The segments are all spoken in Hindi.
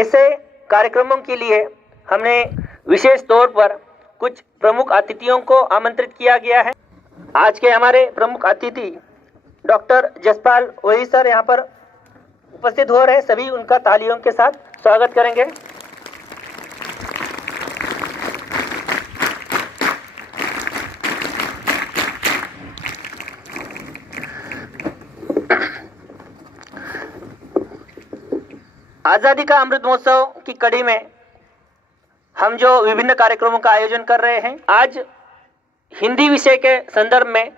ऐसे कार्यक्रमों के लिए हमने विशेष तौर पर कुछ प्रमुख अतिथियों को आमंत्रित किया गया है। आज के हमारे प्रमुख अतिथि डॉक्टर जसपाल ओही सर यहाँ पर उपस्थित हो रहे हैं। सभी उनका तालियों के साथ स्वागत करेंगे। आज़ादी का अमृत महोत्सव की कड़ी में हम जो विभिन्न कार्यक्रमों का आयोजन कर रहे हैं, आज हिंदी विषय के संदर्भ में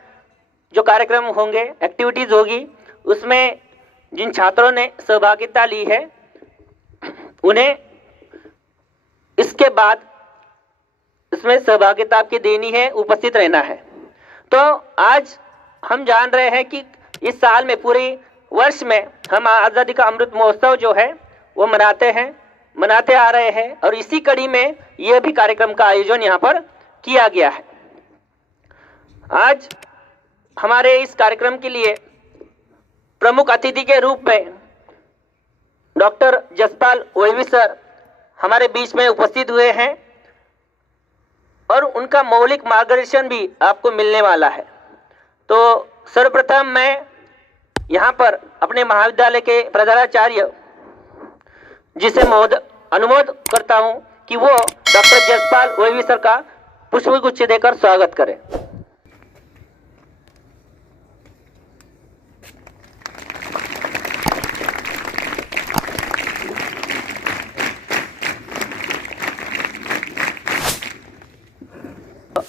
जो कार्यक्रम होंगे, एक्टिविटीज़ होगी, उसमें जिन छात्रों ने सहभागिता ली है उन्हें इसके बाद इसमें सहभागिता आपकी देनी है, उपस्थित रहना है। तो आज हम जान रहे हैं कि इस साल में पूरी वर्ष में हम आज़ादी का अमृत महोत्सव जो है वो मनाते आ रहे हैं और इसी कड़ी में यह भी कार्यक्रम का आयोजन यहाँ पर किया गया है। आज हमारे इस कार्यक्रम के लिए प्रमुख अतिथि के रूप में डॉक्टर जसपाल ओही सर हमारे बीच में उपस्थित हुए हैं और उनका मौलिक मार्गदर्शन भी आपको मिलने वाला है। तो सर्वप्रथम मैं यहाँ पर अपने महाविद्यालय के प्रधानाचार्य जिसे अनुमोद करता हूँ कि वो डॉक्टर जसपाल ओही सर का पुष्पगुच्छ देकर स्वागत करें।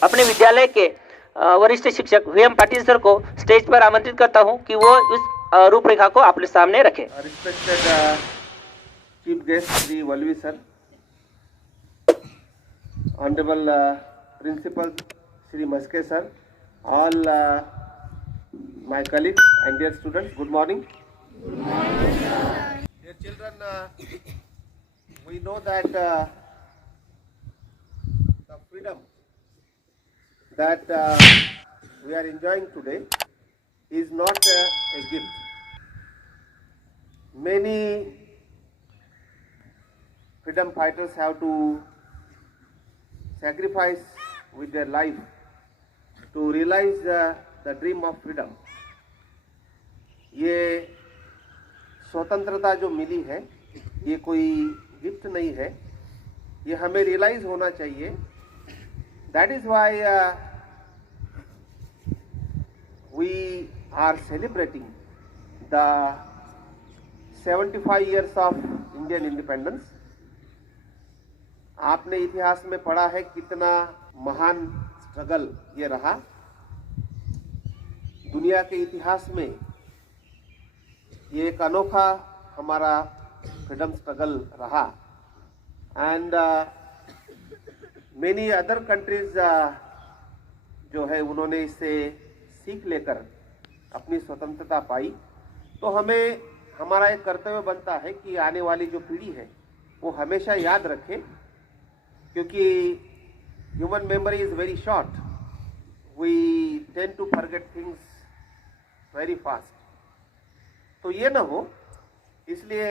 अपने विद्यालय के वरिष्ठ शिक्षक वीएम पाटिल सर को स्टेज पर आमंत्रित करता हूं कि वो इस रूपरेखा को अपने सामने रखें। Respected chief guest Shri Vallavi sir, honourable principal Shri Maske sir, all my colleagues and dear students, good morning. Dear children, we know that the freedom that we are enjoying today is not a gift. Many freedom fighters have to sacrifice with their life to realize the dream of freedom. ये स्वतंत्रता जो मिली है ये कोई गिफ्ट नहीं है, ये हमें रियलाइज होना चाहिए। That is why we are celebrating the 75 years of Indian independence. आपने इतिहास में पढ़ा है कितना महान स्ट्रगल ये रहा। दुनिया के इतिहास में ये एक अनोखा हमारा फ्रीडम स्ट्रगल रहा एंड मेनी अदर कंट्रीज जो है उन्होंने इससे सीख लेकर अपनी स्वतंत्रता पाई। तो हमें हमारा एक कर्तव्य बनता है कि आने वाली जो पीढ़ी है वो हमेशा याद रखे, क्योंकि human memory is very short, we tend to forget things very fast. तो ये ना हो, इसलिए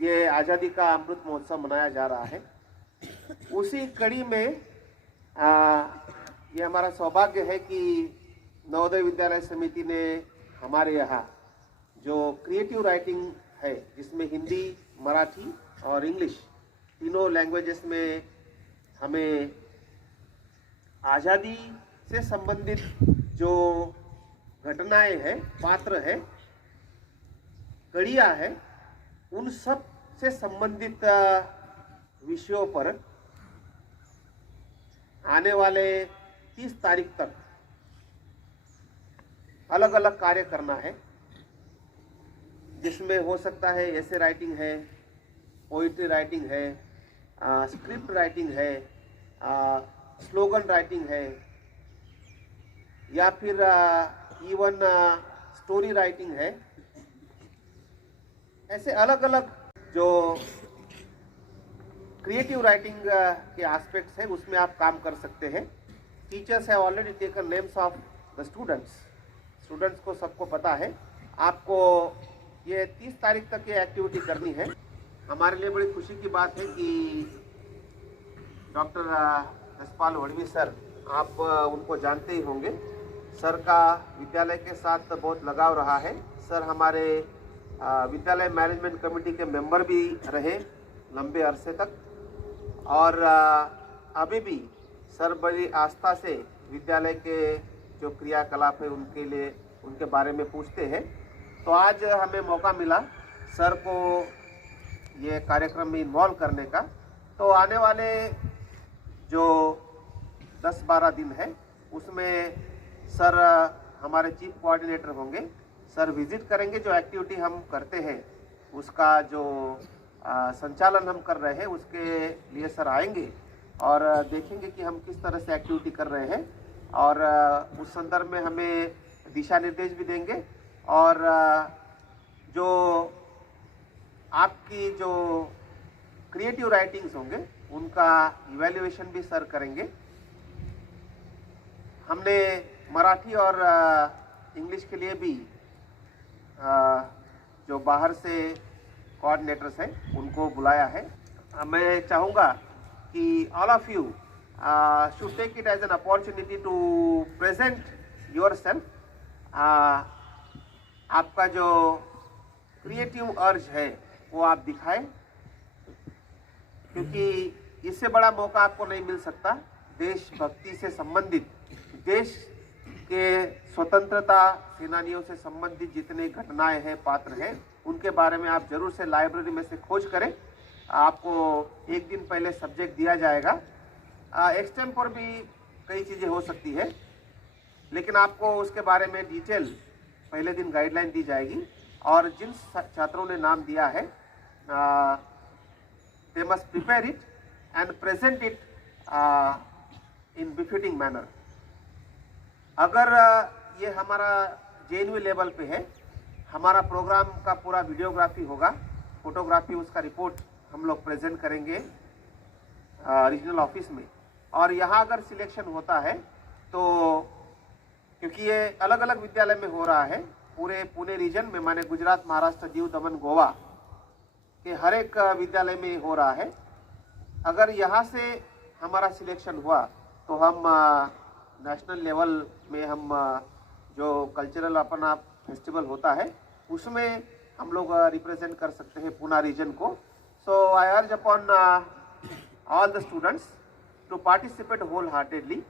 ये आज़ादी का अमृत महोत्सव मनाया जा रहा है। उसी कड़ी में ये हमारा सौभाग्य है कि नवोदय विद्यालय समिति ने हमारे यहाँ जो क्रिएटिव राइटिंग है जिसमें हिंदी, मराठी और इंग्लिश तीनों लैंग्वेजेस में हमें आज़ादी से संबंधित जो घटनाएं हैं, पात्र हैं, कड़ियाँ हैं, उन सब से संबंधित विषयों पर आने वाले 30 तारीख तक अलग अलग कार्य करना है, जिसमें हो सकता है ऐसे राइटिंग है, पोइट्री राइटिंग है, स्क्रिप्ट राइटिंग है, स्लोगन राइटिंग है, या फिर इवन स्टोरी राइटिंग है। ऐसे अलग अलग जो क्रिएटिव राइटिंग के एस्पेक्ट्स है उसमें आप काम कर सकते हैं। Teachers have already taken names of the students को सबको पता है। आपको ये 30 तारीख तक ये एक्टिविटी करनी है। हमारे लिए बड़ी खुशी की बात है कि डॉक्टर जसपाल वड़वी सर, आप उनको जानते ही होंगे। सर का विद्यालय के साथ बहुत लगाव रहा है। सर हमारे विद्यालय मैनेजमेंट कमेटी के मेंबर भी रहे लंबे अरसे तक, और अभी भी सर बड़ी आस्था से विद्यालय के जो क्रियाकलाप है उनके लिए, उनके बारे में पूछते हैं। तो आज हमें मौका मिला सर को ये कार्यक्रम में इन्वॉल्व करने का। तो आने वाले जो 10-12 दिन है उसमें सर हमारे चीफ कोऑर्डिनेटर होंगे। सर विजिट करेंगे, जो एक्टिविटी हम करते हैं उसका जो संचालन हम कर रहे हैं उसके लिए सर आएंगे और देखेंगे कि हम किस तरह से एक्टिविटी कर रहे हैं, और उस संदर्भ में हमें दिशा निर्देश भी देंगे। और जो आपकी जो क्रिएटिव राइटिंग्स होंगे उनका इवैल्यूएशन भी सर करेंगे। हमने मराठी और इंग्लिश के लिए भी जो बाहर से कोऑर्डिनेटर्स हैं उनको बुलाया है। मैं चाहूँगा कि all of you should take it as an opportunity to present yourself. आपका जो क्रिएटिव अर्ज है वो आप दिखाएं, क्योंकि इससे बड़ा मौका आपको नहीं मिल सकता। देशभक्ति से संबंधित, देश के स्वतंत्रता सेनानियों से संबंधित जितने घटनाएं हैं, पात्र हैं, उनके बारे में आप जरूर से लाइब्रेरी में से खोज करें। आपको एक दिन पहले सब्जेक्ट दिया जाएगा। एक्सटेम्पोर भी कई चीज़ें हो सकती है, लेकिन आपको उसके बारे में डिटेल पहले दिन गाइडलाइन दी जाएगी। और जिन छात्रों ने नाम दिया है they must prepare it and present it in befitting manner. अगर ये हमारा JNU लेवल पे है, हमारा प्रोग्राम का पूरा वीडियोग्राफी होगा, फोटोग्राफी, उसका रिपोर्ट हम लोग प्रेजेंट करेंगे रीजनल ऑफिस में। और यहाँ अगर सिलेक्शन होता है तो, क्योंकि ये अलग अलग विद्यालय में हो रहा है पूरे पुणे रीजन में, माने गुजरात, महाराष्ट्र, दीव, दमन, गोवा के हर एक विद्यालय में हो रहा है। अगर यहाँ से हमारा सिलेक्शन हुआ तो हम नेशनल लेवल में हम जो कल्चरल अपना फेस्टिवल होता है उसमें हम लोग रिप्रेजेंट कर सकते हैं पूना रीजन को। So I urge upon all the students to participate wholeheartedly.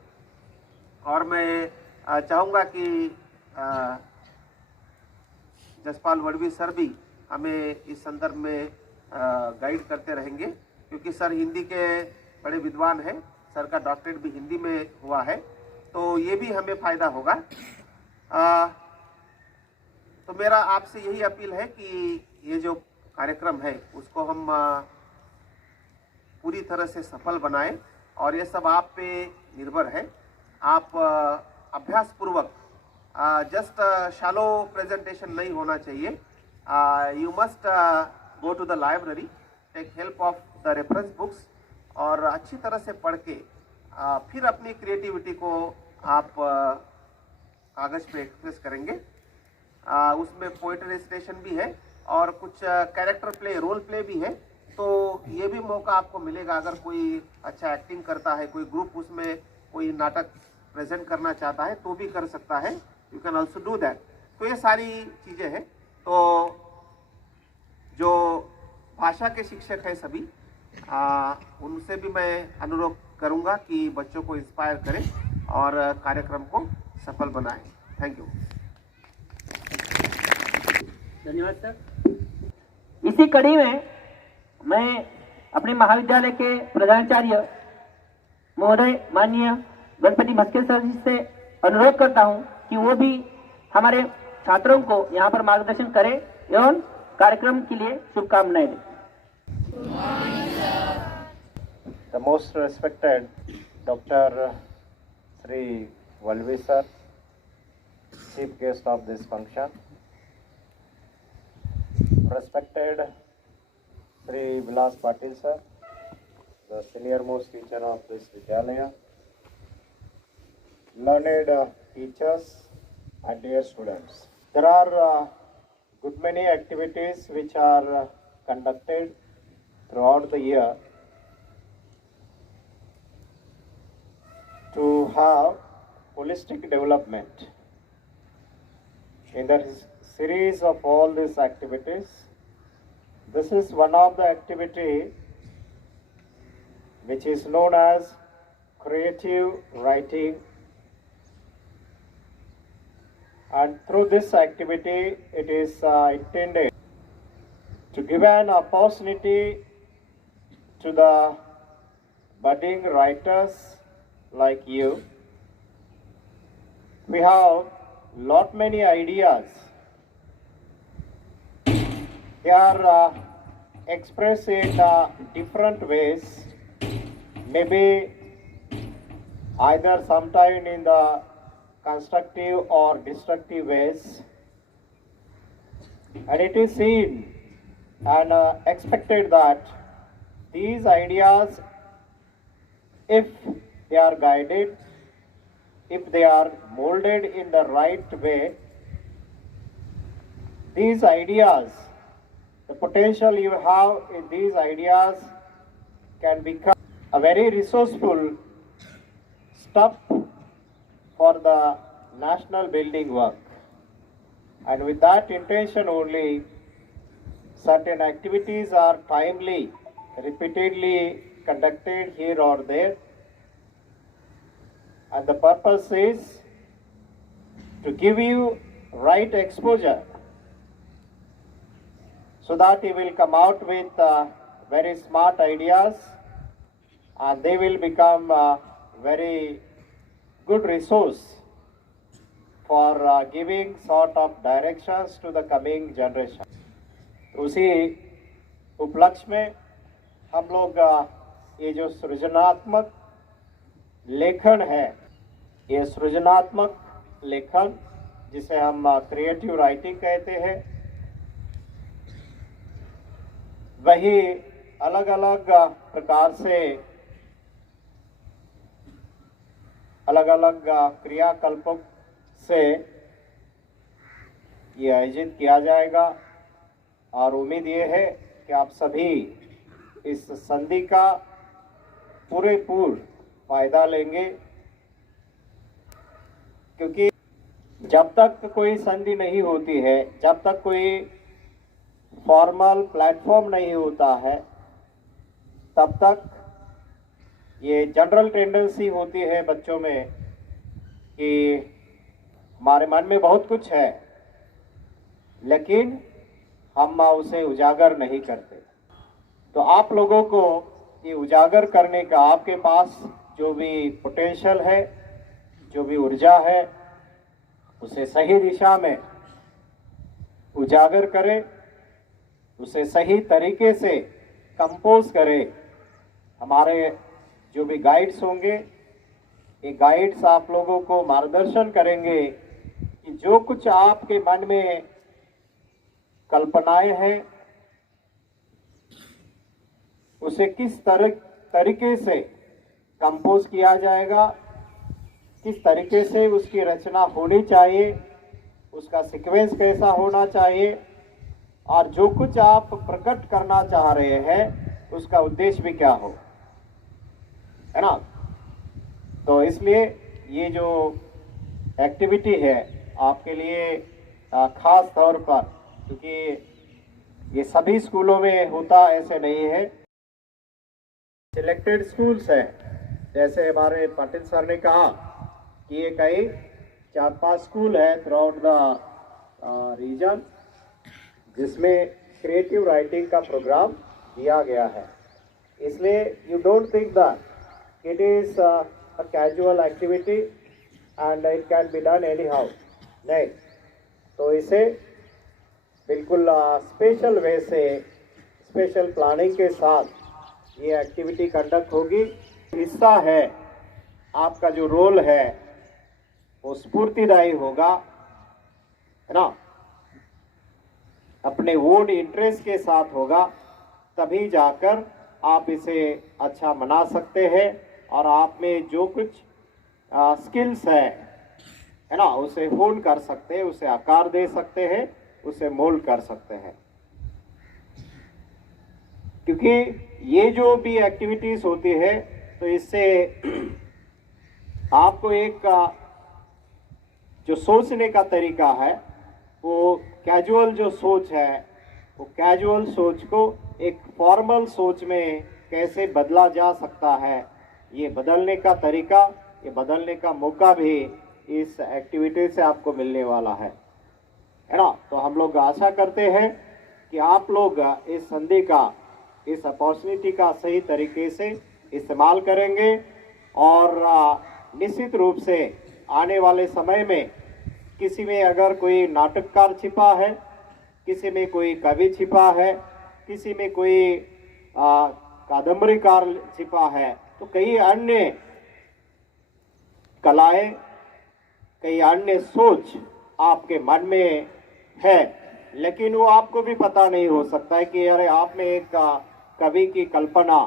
और मैं चाहूँगा कि जसपाल वड़वी सर भी हमें इस संदर्भ में गाइड करते रहेंगे, क्योंकि सर हिंदी के बड़े विद्वान हैं। सर का डॉक्टरेट भी हिंदी में हुआ है, तो ये भी हमें फ़ायदा होगा। तो मेरा आपसे यही अपील है कि ये जो कार्यक्रम है उसको हम पूरी तरह से सफल बनाएं, और ये सब आप पे निर्भर है। आप अभ्यास पूर्वक, जस्ट शैलो प्रेजेंटेशन नहीं होना चाहिए। You must go to the library, take help of the reference books, और अच्छी तरह से पढ़ के फिर अपनी क्रिएटिविटी को आप कागज़ पे एक्सप्रेस करेंगे। उसमें पोएट्री रेसिटेशन भी है और कुछ कैरेक्टर प्ले, रोल प्ले भी है। तो ये भी मौका आपको मिलेगा। अगर कोई अच्छा एक्टिंग करता है, कोई ग्रुप उसमें कोई नाटक प्रेजेंट करना चाहता है तो भी कर सकता है। You can also do that. तो ये सारी चीज़ें हैं। तो जो भाषा के शिक्षक हैं सभी, उनसे भी मैं अनुरोध करूंगा कि बच्चों को इंस्पायर करें और कार्यक्रम को सफल बनाएं। Thank you. धन्यवाद सर। इसी कड़ी में मैं अपने महाविद्यालय के प्रधानाचार्य महोदय माननीय गणपति भस्के सर जी से अनुरोध करता हूं कि वो भी हमारे छात्रों को यहाँ पर मार्गदर्शन करें एवं कार्यक्रम के लिए शुभकामनाएं दें। The most respected Dr. Sri Walvi sir, chief guest of this function. Respected Sri Vilas Patil sir, the senior most teacher of this Vidyalaya. Learned teachers and dear students. There are good many activities which are conducted throughout the year to have holistic development. In the series of all these activities, this is one of the activity which is known as creative writing, and through this activity it is intended to give an opportunity to the budding writers like you. We have lot many ideas. They are expressed in different ways, maybe either sometime in the constructive or destructive ways, and it is seen and expected that these ideas, if they are guided, if they are molded in the right way, these ideas, the potential you have in these ideas can become a very resourceful step for the national building work. And with that intention only, certain activities are timely, repeatedly conducted here or there. And the purpose is to give you right exposure so that you will come out with very smart ideas, and they will become a very good resource for giving sort of directions to the coming generation. उसी उपलक्ष्य में हम लोग ये जो सृजनात्मक लेखन है, ये सृजनात्मक लेखन जिसे हम क्रिएटिव राइटिंग कहते हैं, वही अलग अलग प्रकार से अलग अलग क्रियाकल्पों से ये आयोजित किया जाएगा। और उम्मीद ये है कि आप सभी इस संधि का पूरेपूर फायदा लेंगे, क्योंकि जब तक कोई संधि नहीं होती है, जब तक कोई फॉर्मल प्लेटफॉर्म नहीं होता है, तब तक ये जनरल टेंडेंसी होती है बच्चों में कि हमारे मन में बहुत कुछ है, लेकिन हम उसे उजागर नहीं करते। तो आप लोगों को ये उजागर करने का, आपके पास जो भी पोटेंशियल है, जो भी ऊर्जा है, उसे सही दिशा में उजागर करें, उसे सही तरीके से कंपोज करें। हमारे जो भी गाइड्स होंगे, ये गाइड्स आप लोगों को मार्गदर्शन करेंगे कि जो कुछ आपके मन में कल्पनाएं हैं, उसे किस तरीके से कंपोज किया जाएगा, किस तरीके से उसकी रचना होनी चाहिए, उसका सीक्वेंस कैसा होना चाहिए, और जो कुछ आप प्रकट करना चाह रहे हैं उसका उद्देश्य भी क्या हो, है ना। तो इसलिए ये जो एक्टिविटी है आपके लिए खास तौर पर, क्योंकि ये सभी स्कूलों में होता ऐसे नहीं है, सिलेक्टेड स्कूल्स हैं। जैसे हमारे पाटिल सर ने कहा कि ये कई 4-5 स्कूल है थ्रू द रीजन जिसमें क्रिएटिव राइटिंग का प्रोग्राम दिया गया है। इसलिए you don't think that it is a casual activity and it can be done any how, नहीं। तो इसे बिल्कुल स्पेशल वे से, स्पेशल प्लानिंग के साथ ये एक्टिविटी कंडक्ट होगी। हिस्सा है आपका, जो रोल है वो स्फूर्तिदायी होगा, है ना, अपने ओन इंटरेस्ट के साथ होगा, तभी जाकर आप इसे अच्छा बना सकते हैं और आप में जो कुछ स्किल्स है ना, उसे होन कर सकते हैं, उसे आकार दे सकते हैं, उसे मोल्ड कर सकते हैं। क्योंकि ये जो भी एक्टिविटीज़ होती है तो इससे आपको एक जो सोचने का तरीका है, वो कैजुअल जो सोच है, वो कैजुअल सोच को एक फॉर्मल सोच में कैसे बदला जा सकता है, ये बदलने का तरीका, ये बदलने का मौका भी इस एक्टिविटी से आपको मिलने वाला है ना। तो हम लोग आशा करते हैं कि आप लोग इस संधि का, इस अपॉर्चुनिटी का सही तरीके से इस्तेमाल करेंगे और निश्चित रूप से आने वाले समय में किसी में अगर कोई नाटककार छिपा है, किसी में कोई कवि छिपा है, किसी में कोई कादम्बरीकार छिपा है, तो कई अन्य कलाएं, कई अन्य सोच आपके मन में है, लेकिन वो आपको भी पता नहीं हो सकता है कि अरे आप में एक कवि की कल्पना,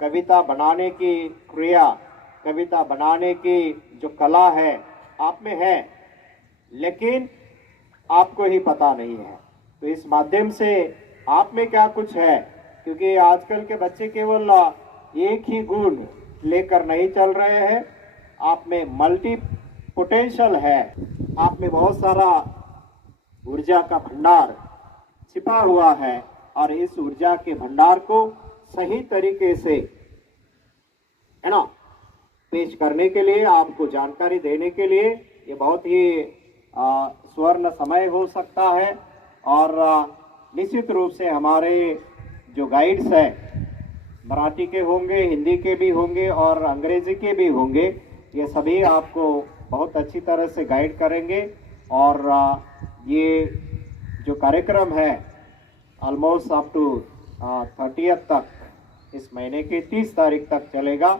कविता बनाने की क्रिया, कविता बनाने की जो कला है आप में है, लेकिन आपको ही पता नहीं है। तो इस माध्यम से आप में क्या कुछ है, क्योंकि आजकल के बच्चे केवल एक ही गुण लेकर नहीं चल रहे हैं, आप में मल्टी पोटेंशियल है, आप में बहुत सारा ऊर्जा का भंडार छिपा हुआ है और इस ऊर्जा के भंडार को सही तरीके से, है ना, पेश करने के लिए, आपको जानकारी देने के लिए ये बहुत ही स्वर्ण समय हो सकता है। और निश्चित रूप से हमारे जो गाइड्स हैं, मराठी के होंगे, हिंदी के भी होंगे और अंग्रेजी के भी होंगे, ये सभी आपको बहुत अच्छी तरह से गाइड करेंगे। और ये जो कार्यक्रम है ऑलमोस्ट अप टू 30th तक, इस महीने की 30 तारीख तक चलेगा।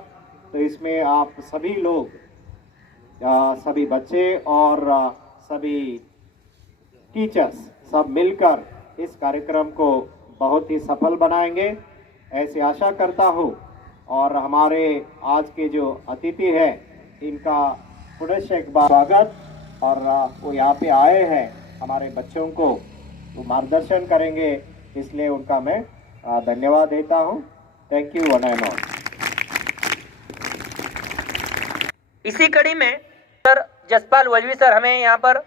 तो इसमें आप सभी लोग, सभी बच्चे और सभी टीचर्स सब मिलकर इस कार्यक्रम को बहुत ही सफल बनाएंगे, ऐसी आशा करता हूँ। और हमारे आज के जो अतिथि हैं, इनका पुनः एक बार स्वागत। और वो यहाँ पे आए हैं हमारे बच्चों को वो मार्गदर्शन करेंगे, इसलिए उनका मैं धन्यवाद देता हूँ। Thank you one and all. इसी कड़ी में सर जसपाल वलवी सर हमें यहाँ पर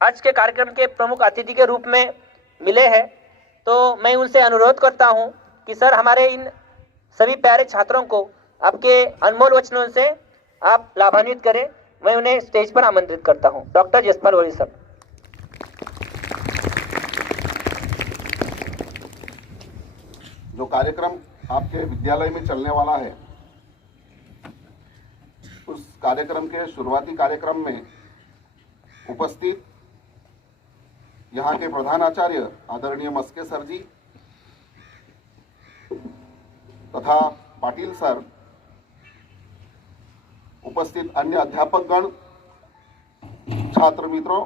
आज के कार्यक्रम के प्रमुख अतिथि के रूप में मिले हैं, तो मैं उनसे अनुरोध करता हूँ कि सर हमारे इन सभी प्यारे छात्रों को आपके अनमोल वचनों से आप लाभान्वित करें। मैं उन्हें स्टेज पर आमंत्रित करता हूँ। Doctor Jaspal Valvi sir. जो कार्यक्रम आपके विद्यालय में चलने वाला है, उस कार्यक्रम के शुरुआती कार्यक्रम में उपस्थित यहाँ के प्रधानाचार्य आदरणीय मस्के सर जी तथा पाटिल सर, उपस्थित अन्य अध्यापकगण, छात्र मित्रों,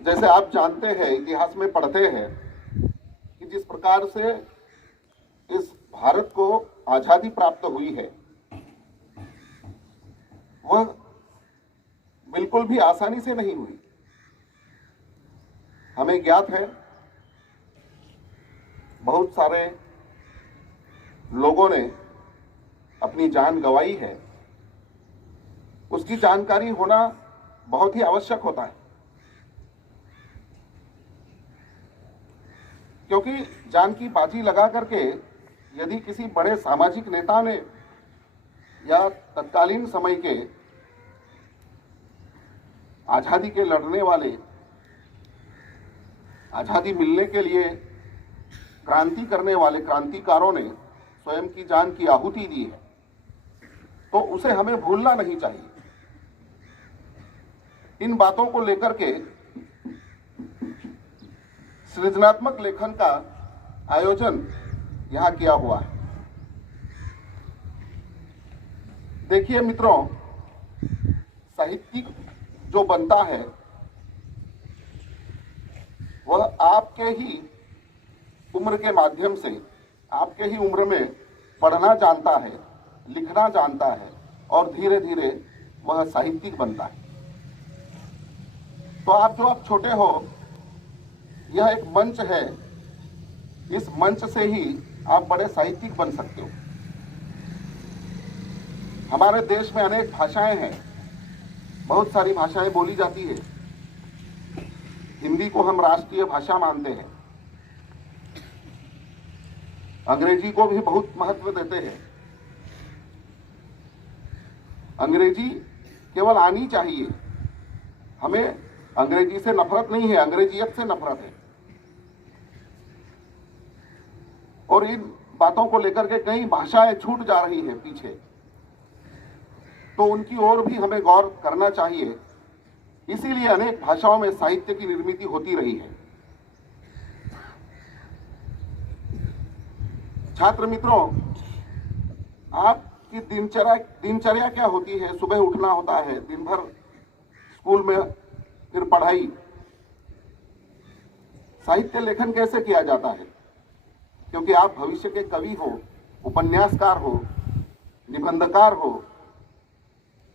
जैसे आप जानते हैं, इतिहास में पढ़ते हैं कि जिस प्रकार से इस भारत को आजादी प्राप्त हुई है, वह बिल्कुल भी आसानी से नहीं हुई। हमें ज्ञात है बहुत सारे लोगों ने अपनी जान गंवाई है, उसकी जानकारी होना बहुत ही आवश्यक होता है, क्योंकि जान की बाजी लगा करके यदि किसी बड़े सामाजिक नेता ने या तत्कालीन समय के आजादी के लड़ने वाले, आजादी मिलने के लिए क्रांति करने वाले क्रांतिकारों ने स्वयं की जान की आहुति दी है, तो उसे हमें भूलना नहीं चाहिए। इन बातों को लेकर के सृजनात्मक लेखन का आयोजन यहाँ किया हुआ है। देखिए मित्रों, साहित्यिक जो बनता है वह आपके ही उम्र के माध्यम से, आपके ही उम्र में पढ़ना जानता है, लिखना जानता है और धीरे धीरे वह साहित्यिक बनता है। तो आप जो आप छोटे हो, यह एक मंच है, इस मंच से ही आप बड़े साहित्यिक बन सकते हो। हमारे देश में अनेक भाषाएं हैं, बहुत सारी भाषाएं बोली जाती है। हिंदी को हम राष्ट्रीय भाषा मानते हैं, अंग्रेजी को भी बहुत महत्व देते हैं। अंग्रेजी केवल आनी चाहिए, हमें अंग्रेजी से नफरत नहीं है, अंग्रेजियत से नफरत है। और इन बातों को लेकर के कई भाषाएं छूट जा रही हैं पीछे, तो उनकी ओर भी हमें गौर करना चाहिए। इसीलिए अनेक भाषाओं में साहित्य की निर्मित होती रही है। छात्र मित्रों, आपकी दिनचर्या क्या होती है? सुबह उठना होता है, दिन भर स्कूल में, फिर पढ़ाई। साहित्य लेखन कैसे किया जाता है? क्योंकि आप भविष्य के कवि हो, उपन्यासकार हो, निबंधकार हो,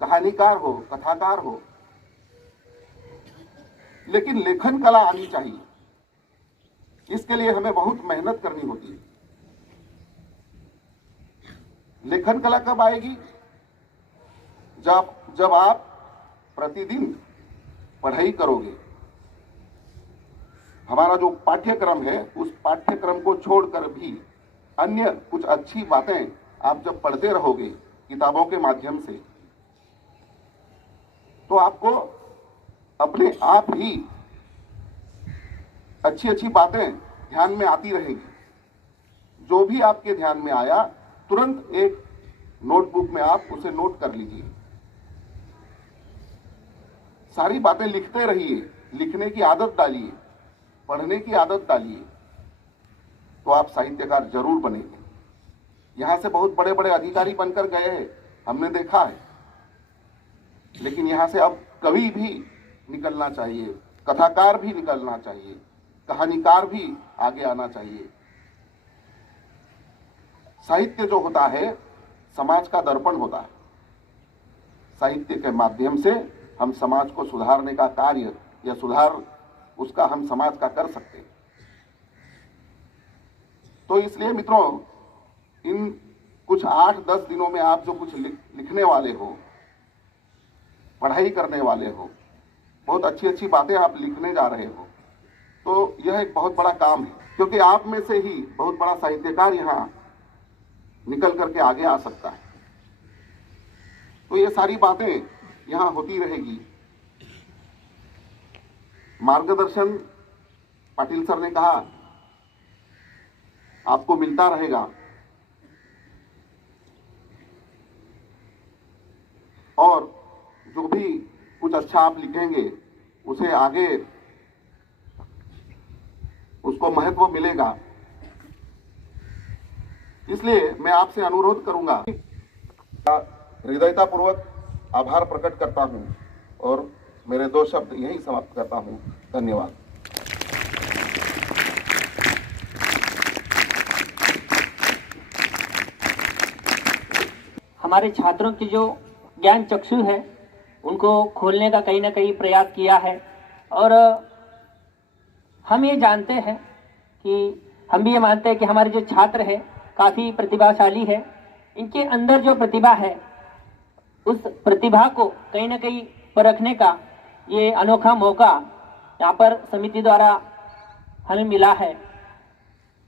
कहानीकार हो, कथाकार हो, लेकिन लेखन कला आनी चाहिए। इसके लिए हमें बहुत मेहनत करनी होती है। लेखन कला कब आएगी? जब आप प्रतिदिन पढ़ाई करोगे। हमारा जो पाठ्यक्रम है, उस पाठ्यक्रम को छोड़कर भी अन्य कुछ अच्छी बातें आप जब पढ़ते रहोगे किताबों के माध्यम से, तो आपको अपने आप ही अच्छी अच्छी बातें ध्यान में आती रहेंगी। जो भी आपके ध्यान में आया, तुरंत एक नोटबुक में आप उसे नोट कर लीजिए। सारी बातें लिखते रहिए, लिखने की आदत डालिए, पढ़ने की आदत डालिए, तो आप साहित्यकार जरूर बनेंगे। यहां से बहुत बड़े बड़े अधिकारी बनकर गए हैं, हमने देखा है। लेकिन यहां से अब कवि भी निकलना चाहिए, कथाकार भी निकलना चाहिए, कहानीकार भी आगे आना चाहिए। साहित्य जो होता है, समाज का दर्पण होता है। साहित्य के माध्यम से हम समाज को सुधारने का कार्य या सुधार उसका हम समाज का कर सकते हैं। तो इसलिए मित्रों, इन कुछ 8-10 दिनों में आप जो कुछ लिखने वाले हो, पढ़ाई करने वाले हो, बहुत अच्छी अच्छी बातें आप लिखने जा रहे हो, तो यह एक बहुत बड़ा काम है। क्योंकि आप में से ही बहुत बड़ा साहित्यकार यहाँ निकल करके आगे आ सकता है। तो ये सारी बातें यहाँ होती रहेगी। मार्गदर्शन पाटिल सर ने कहा आपको मिलता रहेगा, और जो भी कुछ अच्छा आप लिखेंगे उसे आगे उसको महत्व मिलेगा। इसलिए मैं आपसे अनुरोध करूंगा, हृदयतापूर्वक आभार प्रकट करता हूं और मेरे 2 शब्द यही समाप्त करता हूं। धन्यवाद। हमारे छात्रों की जो ज्ञान चक्षु है, उनको खोलने का कहीं ना कहीं प्रयास किया है। और हम ये जानते हैं कि हम भी ये मानते हैं कि हमारे जो छात्र है काफ़ी प्रतिभाशाली है। इनके अंदर जो प्रतिभा है, उस प्रतिभा को कहीं ना कहीं परखने का ये अनोखा मौका यहाँ पर समिति द्वारा हमें मिला है।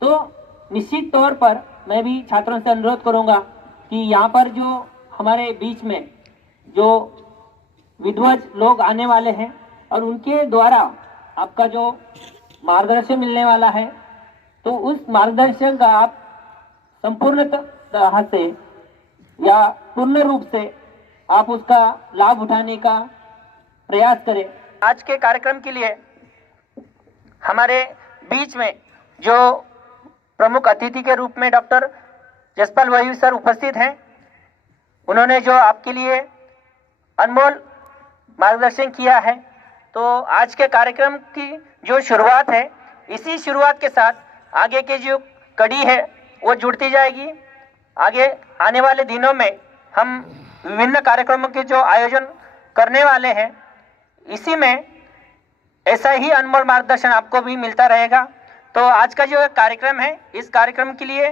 तो निश्चित तौर पर मैं भी छात्रों से अनुरोध करूँगा कि यहाँ पर जो हमारे बीच में जो विद्वज लोग आने वाले हैं और उनके द्वारा आपका जो मार्गदर्शन मिलने वाला है, तो उस मार्गदर्शन का आप संपूर्ण तरह से या पूर्ण रूप से आप उसका लाभ उठाने का प्रयास करें। आज के कार्यक्रम के लिए हमारे बीच में जो प्रमुख अतिथि के रूप में डॉक्टर जसपाल वही सर उपस्थित हैं, उन्होंने जो आपके लिए अनमोल मार्गदर्शन किया है। तो आज के कार्यक्रम की जो शुरुआत है, इसी शुरुआत के साथ आगे की जो कड़ी है वो जुड़ती जाएगी। आगे आने वाले दिनों में हम विभिन्न कार्यक्रमों के जो आयोजन करने वाले हैं, इसी में ऐसा ही अनमोल मार्गदर्शन आपको भी मिलता रहेगा। तो आज का जो कार्यक्रम है, इस कार्यक्रम के लिए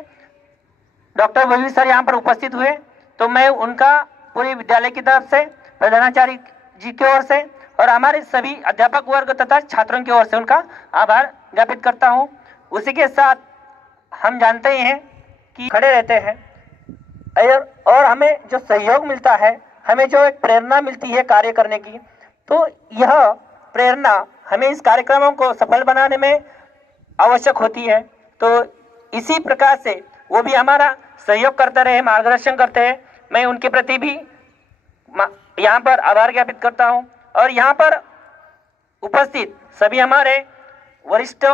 डॉक्टर वल्लभ सर यहाँ पर उपस्थित हुए, तो मैं उनका पूरे विद्यालय की तरफ से, प्रधानाचार्य जी की ओर से और हमारे सभी अध्यापक वर्ग तथा छात्रों की ओर से उनका आभार ज्ञापित करता हूँ। उसी के साथ हम जानते ही हैं कि खड़े रहते हैं और हमें जो सहयोग मिलता है, हमें जो एक प्रेरणा मिलती है कार्य करने की, तो यह प्रेरणा हमें इस कार्यक्रमों को सफल बनाने में आवश्यक होती है। तो इसी प्रकार से वो भी हमारा सहयोग करते रहे, मार्गदर्शन करते हैं। मैं उनके प्रति भी यहाँ पर आभार ज्ञापित करता हूँ। और यहाँ पर उपस्थित सभी हमारे वरिष्ठ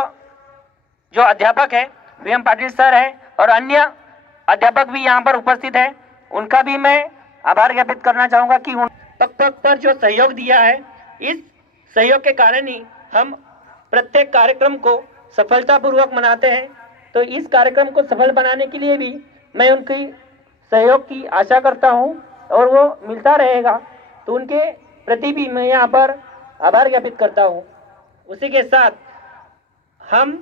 जो अध्यापक हैं, वीएम पाटिल सर हैं और अन्य अध्यापक भी यहाँ पर उपस्थित हैं, उनका भी मैं आभार ज्ञापित करना चाहूँगा कि उन पग पर जो सहयोग दिया है, इस सहयोग के कारण ही हम प्रत्येक कार्यक्रम को सफलतापूर्वक मनाते हैं। तो इस कार्यक्रम को सफल बनाने के लिए भी मैं उनकी सहयोग की आशा करता हूं और वो मिलता रहेगा। तो उनके प्रति भी मैं यहाँ पर आभार ज्ञापित करता हूं। उसी के साथ हम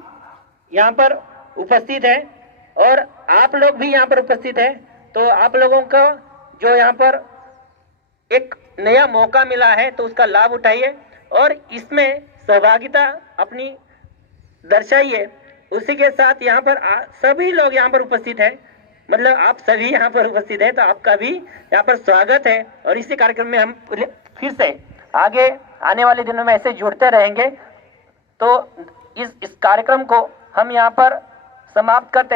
यहाँ पर उपस्थित हैं और आप लोग भी यहाँ पर उपस्थित हैं। तो आप लोगों को जो यहाँ पर एक नया मौका मिला है, तो उसका लाभ उठाइए और इसमें सहभागिता अपनी दर्शाइए। उसी के साथ यहाँ पर सभी लोग यहाँ पर उपस्थित हैं, मतलब आप सभी यहाँ पर उपस्थित हैं, तो आपका भी यहाँ पर स्वागत है। और इसी कार्यक्रम में हम फिर से आगे आने वाले दिनों में ऐसे जुड़ते रहेंगे। तो इस कार्यक्रम को हम यहाँ पर समाप्त करते हैं।